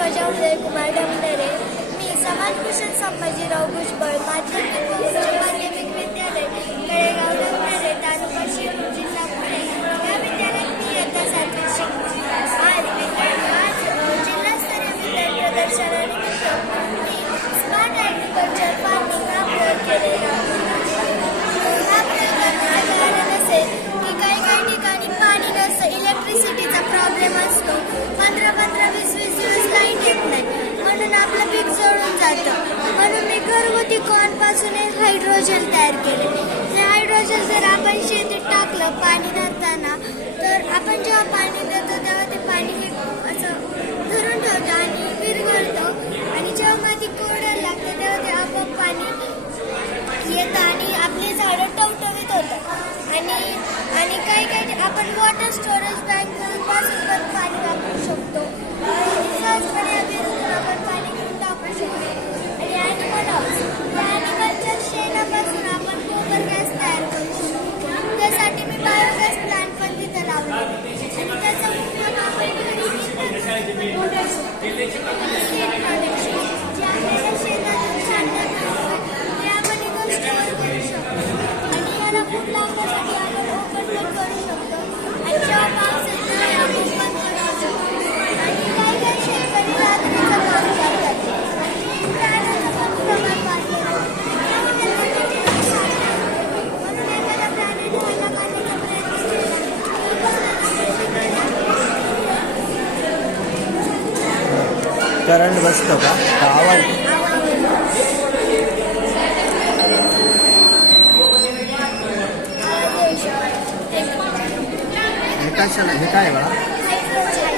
माझा उदयकुमार डमनेरे. मी समाजभूषण संभाजीराव भुजबळ माध्यमिक व उच्च माध्यमिक विद्यालय तळेगाव डमनेरे तालुका शिरूर जिल्हा पुणे या विद्यालयात मी इयत्ता 7वीत शिकते. आज जिल्हास्तरीय विद्यार्थी प्रदर्शनानिमित्त मी स्मार्ट ॲग्रिकल्चर फार्मिंग हा प्रयोग केलेला. हा प्रयोग करण्याचं कारण असेल की काही ठिकाणी पाणी नसतं, इलेक्ट्रिसिटीचा प्रॉब्लेम असतो, 15-20 दिवस लाईट येत नाही, म्हणून आपलं पीक जळून जातं. म्हणून मी घरगुती कॉर्नपासून हायड्रोजन तयार केले. ते हायड्रोजन जर आपण शेतीत टाकलं पाणी नसताना, तर आपण जेव्हा पाणी देतो तेव्हा ते पाणी असं धरून ठेवतं आणि विरघळतं, आणि जेव्हा माती कोरडायला लागते तेव्हा ते आपोआप पाणी येतं आणि आपली झाडं टवटवीत होतात. आणि काही आपण वॉटर स्टोरेज बँकपासून पण पाणी वापरू शकतो. सहजपणे आपण पाणी घेऊन टाकू शकतो. आणि ॲनिमल हाऊस, या ॲनिमलच्या शेणापासून आपण गोबर गॅस तयार करू शकतो. त्यासाठी मी बायोगॅस प्लांट पण तिथं लावले आणि त्याचा उपयोग आपण घरी करू शकतो. जे आपल्याला शेतातून छान ते आपण इथं स्टोअर करू शकतो. आणि याला खूप लावण्यासाठी आपण ओपन पण करू शकतो. आणि जेव्हा पाऊस येतो तेव्हा आपण बंद करू शकतो. आणि काही शेतकरी रात्रीचं काम करतात आणि प्राण्याचं पण प्रमाण वाढलेलं आहे. म्हणून एखाद्या प्राण्याने मला मारण्याचा प्रयत्न केला. करंट बसतो का आवाज? हे कशाला, हे काय बघा?